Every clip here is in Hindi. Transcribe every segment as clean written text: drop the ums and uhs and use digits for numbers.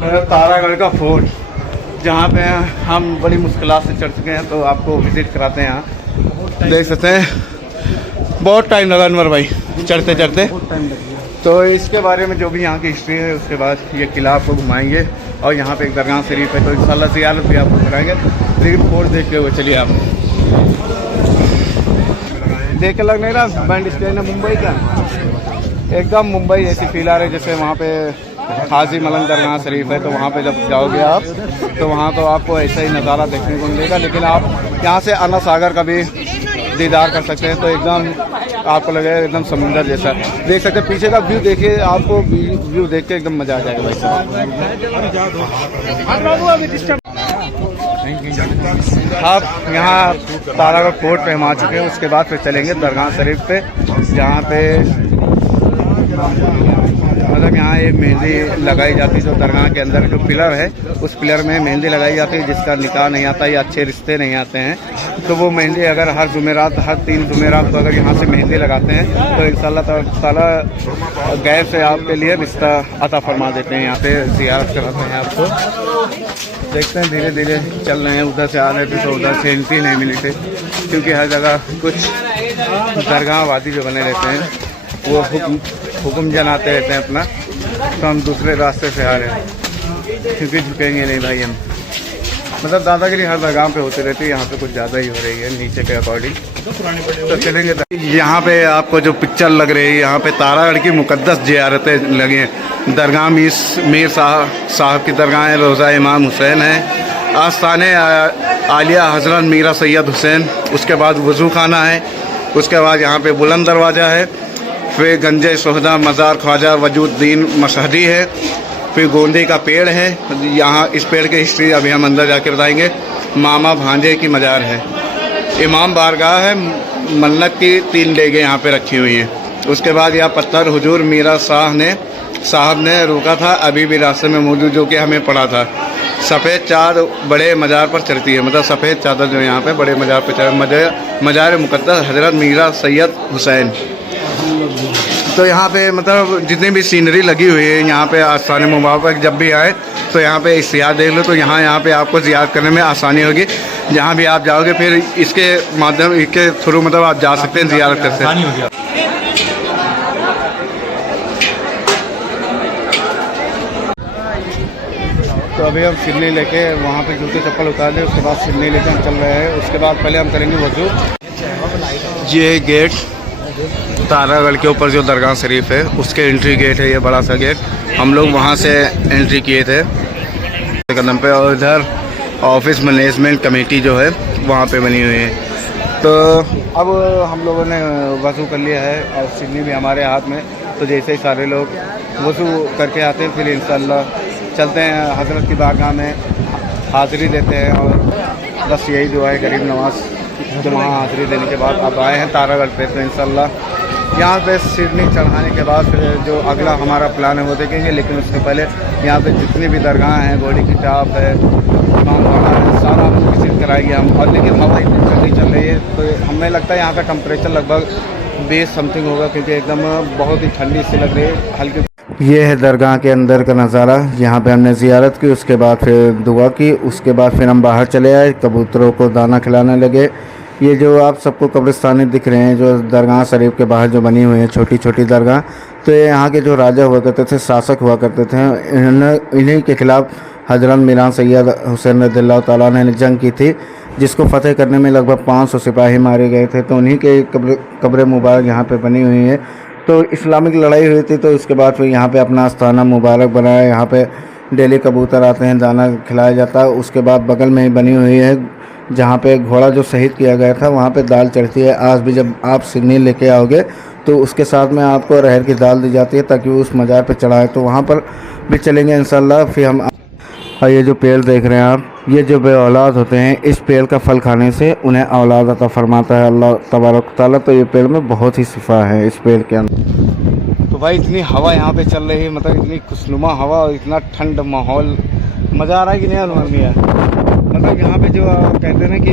तारागढ़ का फोर्ट, जहाँ पे हम बड़ी मुश्किलात से चढ़ चुके हैं, तो आपको विज़िट कराते हैं। यहाँ देख सकते हैं बहुत टाइम लगा अनवर भाई चढ़ते चढ़ते। तो इसके बारे में जो भी यहाँ की हिस्ट्री है, उसके बाद ये किला आपको घुमाएंगे और यहाँ पे एक दरगाह शरीफ है, तो इंशाल्लाह ज़ियारत भी आपको कराएंगे। लेकिन फोर्ट देखते हुए चलिए आप देख के लग नहीं रहा बैंड स्टैंड है मुंबई का, एकदम मुंबई जैसी फील आ रही है। जैसे वहाँ पे हाजी मलंग दरगाह शरीफ है, तो वहाँ पे जब जाओगे आप तो वहाँ तो आपको ऐसा ही नज़ारा देखने को मिलेगा। लेकिन आप यहाँ से अन्ना सागर का भी दीदार कर सकते हैं, तो एकदम आपको लगेगा एकदम समुंदर जैसा। देख सकते हैं पीछे का व्यू, देखिए आपको व्यू देख के एकदम मज़ा आ जाएगा भाई साहब। आप यहाँ तारागढ़ फोर्ट पे हम आ चुके हैं, उसके बाद फिर चलेंगे दरगाह शरीफ पे, जहाँ पे मतलब यहाँ एक मेहंदी लगाई जाती है। जो दरगाह के अंदर जो पिलर है, उस पिलर में मेहंदी लगाई जाती है। जिसका निकाह नहीं आता या अच्छे रिश्ते नहीं आते हैं, तो वो मेहंदी अगर हर जुमेरात, हर 3 जुमेरात को अगर यहाँ से मेहंदी लगाते हैं, तो इंशाल्लाह ताला गैर से आपके लिए रिश्ता अता फरमा देते हैं। यहाँ पे ज़ियारत कराते हैं आपको। देखते हैं धीरे धीरे चल रहे हैं, उधर से आ रहे थे तो उधर से एंट्री नहीं मिली थी, क्योंकि हर जगह कुछ दरगाह वादी जो बने रहते हैं वो हुक्म जनाते रहते हैं अपना, तो हम दूसरे रास्ते से आ रहे हैं, क्योंकि झुकेंगे नहीं भाई हम। मतलब दादागिरी हर जगह पे होती रहती है, यहाँ पे कुछ ज़्यादा ही हो रही है नीचे के अकॉर्डिंग। तो चलेंगे यहाँ पे आपको जो पिक्चर लग रही है, यहाँ पे तारागढ़ की मुकद्दस ज़ियारतें लगी हैं। दरगाह मीर साहब की दरगाह है, रोज़ा इमाम हुसैन है, आस्थाने आलिया हज़रत मीरा सैयद हुसैन, उसके बाद वज़ू खाना है, उसके बाद यहाँ पे बुलंद दरवाज़ा है, फिर गंजे शोहदा मज़ार ख्वाजा वजूद्दीन मशहदी है, फिर गोंदे का पेड़ है। यहाँ इस पेड़ की हिस्ट्री अभी हम अंदर जाकर बताएंगे। मामा भांजे की मज़ार है, इमाम बारगाह है, मन्नत की 3 डेगे यहाँ पे रखी हुई हैं। उसके बाद यहाँ पत्थर हुजूर मीरा साहब ने रोका था, अभी भी रास्ते में मौजूद, जो कि हमें पड़ा था। सफ़ेद चादर बड़े मज़ार पर चढ़ती है, मतलब सफ़ेद चादर जो यहाँ पे बड़े मज़ार पर मज़ार मुक़द्दस हज़रत मीरा सैयद हुसैन। तो यहाँ पे मतलब जितनी भी सीनरी लगी हुई है यहाँ पे आस्थान मुबारक, जब भी आए तो यहाँ पे इश्तिहार देख लो, तो यहाँ पे आपको ज़ियारत करने में आसानी होगी। जहाँ भी आप जाओगे फिर इसके माध्यम इसके थ्रू मतलब आप जा सकते हैं, ज़ियारत कर सकते हैं। तो अभी हम सिरनी लेके वहाँ पे जूते चप्पल उतार लें, उसके बाद सिरनी लेके हम चल रहे हैं। उसके बाद पहले हम करेंगे वज़ू। ये गेट तारागढ़ के ऊपर जो दरगाह शरीफ है उसके एंट्री गेट है, ये बड़ा सा गेट। हम लोग वहाँ से एंट्री किए थे कदम पे, और इधर ऑफिस मैनेजमेंट कमेटी जो है वहाँ पे बनी हुई है। तो अब हम लोगों ने वज़ू कर लिया है और सिरनी भी हमारे हाथ में, तो जैसे ही सारे लोग वज़ू करके आते हैं फिर इंशाल्लाह चलते हैं हज़रत की बारगाह में, हाज़िरी देते हैं। और बस यही दुआ है गरीब नवाज़, तो वहाँ हाज़िरी देने के बाद अब आए हैं तारागढ़ पे, तो इंशाल्लाह यहाँ पे सिरनी चढ़ाने के बाद फिर जो अगला हमारा प्लान है वो देखेंगे। लेकिन उसके पहले यहाँ पे जितनी भी दरगाह हैं, घोड़ी की टाप है, इमामबाड़ा है, सारा हमको विजिट कराएंगे हम। और लेकिन हवा इतनी ठंडी चल रही है, तो हमें लगता है यहाँ का टेम्परेचर लगभग 20 समथिंग होगा, क्योंकि एकदम बहुत ही ठंडी सी लग रही है हल्की। ये है दरगाह के अंदर का नज़ारा। यहाँ पे हमने ज़ियारत की, उसके बाद फिर दुआ की, उसके बाद फिर हम बाहर चले आए, कबूतरों को दाना खिलाने लगे। ये जो आप सबको कब्रिस्तानी दिख रहे हैं, जो दरगाह शरीफ के बाहर जो बनी हुई है छोटी छोटी दरगाह, तो ये यहाँ के जो राजा हुआ करते थे, शासक हुआ करते थे, इन्हीं के ख़िलाफ़ हज़रत मीरा सैयद हुसैन रज़ियल्लाहु ताला ने जंग की थी, जिसको फ़तेह करने में लगभग 500 सिपाही मारे गए थे। तो उन्हीं के कब्र मुबारक यहाँ पे बनी हुई है। तो इस्लामिक लड़ाई हुई थी, तो उसके बाद फिर यहाँ पे अपना आस्थाना मुबारक बनाया। यहाँ पे डेली कबूतर आते हैं, दाना खिलाया जाता है। उसके बाद बगल में ही बनी हुई है जहाँ पे घोड़ा जो शहीद किया गया था, वहाँ पे दाल चढ़ती है। आज भी जब आप सिरनी लेके आओगे तो उसके साथ में आपको अरहर की दाल दी जाती है, ताकि उस मज़ार पे चढ़ाए। तो वहाँ पर भी चलेंगे इंशाल्लाह। फिर हम ये जो पेड़ देख रहे हैं आप, ये जो बे औलाद होते हैं, इस पेड़ का फल खाने से उन्हें औलाद अता फरमाता है अल्लाह तबारक ताला। तो ये पेड़ में बहुत ही शिफा है इस पेड़ के अंदर। तो भाई इतनी हवा यहाँ पे चल रही है, मतलब इतनी खुशनुमा हवा और इतना ठंड माहौल, मज़ा आ रहा है कि नहीं अनुमान मिया। मतलब यहाँ पे जो कहते हैं ना कि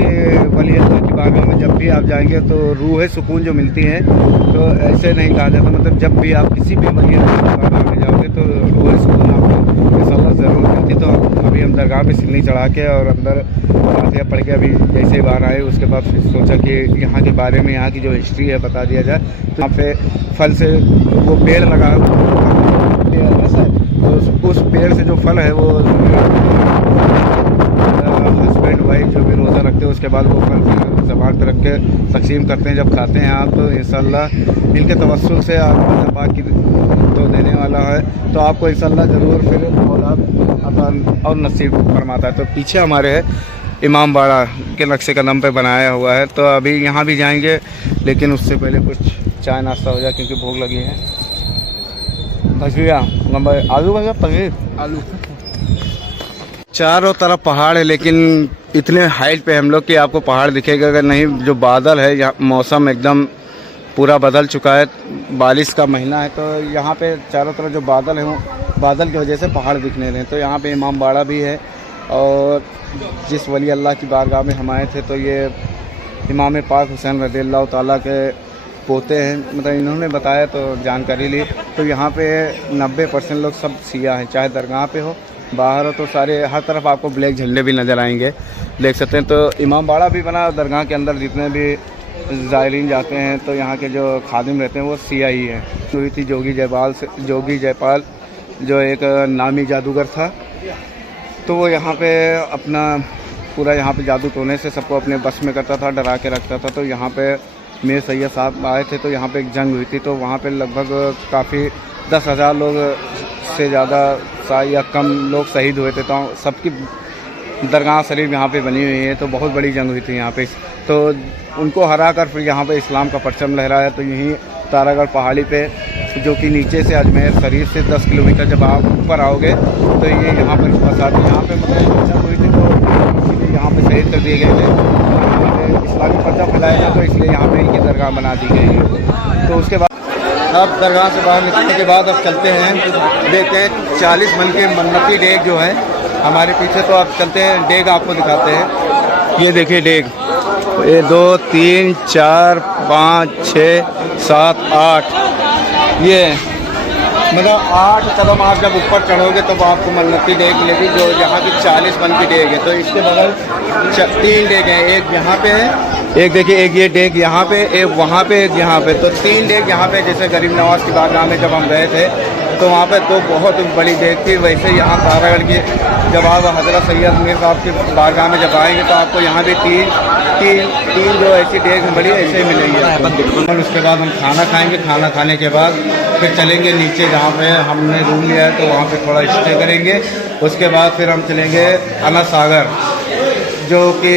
वली अल्लाह की बारगाह में जब भी आप जाएंगे तो रूह सुकून जो मिलती है, तो ऐसे नहीं कहा जाता। मतलब जब भी आप किसी भी वली अल्लाह की बारगाह में जाओगे तो रूह सुकून आपको इंशाल्लाह ज़रूर मिलता है। दरगाह पे सिन्नी चढ़ा के और अंदर फातिहा पढ़ के अभी जैसे बाहर आए, उसके बाद फिर सोचा कि यहाँ के बारे में, यहाँ की जो हिस्ट्री है बता दिया जाए। तो यहाँ पे फल से वो पेड़ लगा है, तो उस पेड़ से जो फल है वो हस्बैंड वाइफ जो भी रोज़ा रखते हैं उसके बाद वो फल ज़बान पे रख के तकसीम करते हैं। जब खाते हैं आप तो इंशाल्लाह इनके तवस्सुल से आप पाक की तो देने वाला है, तो आपको इंशाल्लाह ज़रूर फिर औलाद और नसीब फरमाता है। तो पीछे हमारे है इमाम बाड़ा के नक्शे कदम पे बनाया हुआ है, तो अभी यहाँ भी जाएंगे, लेकिन उससे पहले कुछ चाय नाश्ता हो जाए क्योंकि भूख लगी है। तस्वीर आलू भैया पनीर आलू। चारों तरफ पहाड़ है, लेकिन इतने हाइट पे हम लोग कि आपको पहाड़ दिखेगा अगर नहीं। जो बादल है, यहाँ मौसम एकदम पूरा बदल चुका है, बारिश का महीना है, तो यहाँ पे चारों तरफ जो बादल है वो बादल की वजह से पहाड़ दिखने रहे। तो यहाँ पे इमाम बाड़ा भी है, और जिस वली अल्लाह की बारगाह में हम आए थे तो ये इमाम पाक हुसैन रज़ियल्लाहु ताला के पोते हैं, मतलब इन्होंने बताया तो जानकारी ली। तो यहाँ पे 90% लोग सब सिया हैं, चाहे दरगाह पे हो बाहर हो, तो सारे हर तरफ आपको ब्लैक झंडे भी नज़र आएंगे, देख सकते हैं। तो इमाम बाड़ा भी बना, दरगाह के अंदर जितने भी ज़ायरीन जाते हैं तो यहाँ के जो खादिम रहते हैं वो सिया ही हैं। हुई थी जोगी जयपाल जो एक नामी जादूगर था, तो वो यहाँ पे अपना पूरा यहाँ पे जादू टोने से सबको अपने बस में करता था, डरा के रखता था। तो यहाँ पे मीर सैयद साहब आए थे, तो यहाँ पे एक जंग हुई थी, तो वहाँ पे लगभग काफ़ी 10,000 लोग से ज़्यादा या कम लोग शहीद हुए थे। तो सबकी दरगाह शरीफ यहाँ पे बनी हुई है, तो बहुत बड़ी जंग हुई थी यहाँ पे। तो उनको हरा कर फिर यहाँ पे इस्लाम का परचम लहराया। तो यहीं तारागढ़ पहाड़ी पे, जो कि नीचे से अजमेर शरीफ से 10 किलोमीटर जब आप ऊपर आओगे तो ये यहाँ पर बसाते, यहाँ पे मतलब जंग हुई थी तो इसलिए यहाँ पे शहीद कर दिए गए थे। यहाँ पे इस्लामी परचम फैलाया गया, तो इसलिए यहाँ पे इनकी दरगाह बना दी गई है। तो उसके बाद अब दरगाह से बाहर निकलने के बाद अब चलते हैं, देखते हैं 40 मन के मन्नती डेग जो है हमारे पीछे। तो अब चलते हैं, डेग आपको दिखाते हैं। ये देखिए डेग, ये 2 3 4 5 6 7 8, ये मतलब 8 कदम आप जब ऊपर चढ़ोगे तो आपको मन्नती डेग मिलेगी, जो यहाँ की 40 मन की डेग है। तो इसके बगल 3 डेग हैं, एक यहाँ पे है, एक देखिए एक ये डेग यहाँ पे, एक वहाँ पे, एक यहाँ पे। तो 3 डेग यहाँ पे, जैसे गरीब नवाज की बारगाह में जब हम गए थे तो वहाँ पे तो बहुत बड़ी डेग थी। वैसे यहाँ तारागढ़ की जब आप हज़रत सैयद मीर साहब की बारगाह में जब आएंगे तो आपको यहाँ भी तीन जो ऐसी डेग बड़ी ऐसे ही मिलेंगी। और उसके बाद हम खाना खाएँगे, खाना खाने के बाद फिर चलेंगे नीचे जहाँ पे हमने रूम लिया है, तो वहाँ पे थोड़ा स्टे करेंगे। उसके बाद फिर हम चलेंगे अना सागर, जो कि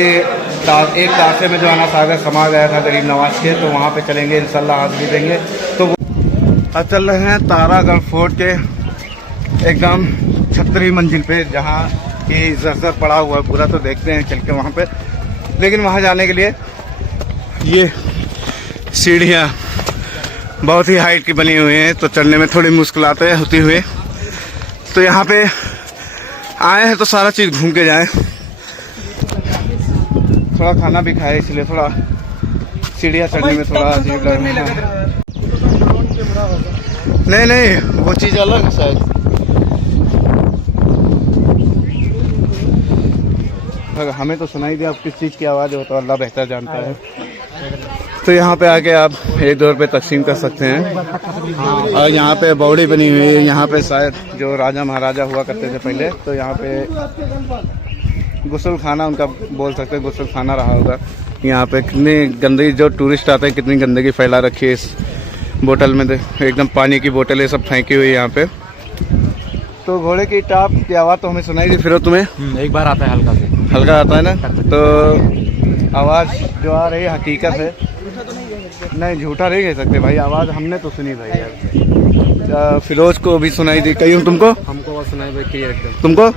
एक तासे में जो अना सागर समा गया था गरीब नवाज के, तो वहाँ पे चलेंगे, इंशाल्लाह हाजिरी देंगे। तो अब चल रहे हैं तारागढ़ फोर्ट के एकदम 36वीं मंजिल पे, जहाँ की जर्जर पड़ा हुआ है पूरा। तो देखते हैं चल के वहाँ पे, लेकिन वहाँ जाने के लिए ये सीढ़ियाँ बहुत ही हाइट की बनी हुई हैं, तो चढ़ने में थोड़ी मुश्किलातें होती हुई। तो यहाँ पे आए हैं तो सारा चीज़ घूम के जाएं, थोड़ा खाना भी खाए, इसलिए थोड़ा सीढ़ियाँ चढ़ने में थोड़ा अजीब लग रहा है। नहीं वो चीज़ अलग है शायद। हमें तो सुनाई दिया, अब किस चीज़ की आवाज़ हो तो अल्लाह बेहतर जानता है। तो यहाँ पे आके आप 1-2 रुपये तकसीम कर सकते हैं। और यहाँ पे बौड़ी बनी हुई है, यहाँ पे शायद जो राजा महाराजा हुआ करते थे पहले, तो यहाँ पे गुस्ल खाना उनका बोल सकते हैं, गुस्ल खाना रहा होगा। यहाँ पे कितनी गंदगी, जो टूरिस्ट आते हैं कितनी गंदगी फैला रखी है इस बोतल में, एकदम पानी की बोतलें सब फेंकी हुई है यहाँ पे। तो घोड़े की टाप की आवाज़ तो हमें सुनाई दी, फिर तुम्हें एक बार आता है, हल्का आता है ना। तो आवाज़ जो आ रही है हकीकत है, नहीं झूठा नहीं कह सकते भाई, आवाज़ हमने तो सुनी भाई यार। फिरोज को भी सुनाई दी, कहीं तुमको? हमको सुनाई भाई क्लियर एकदम। तुमको?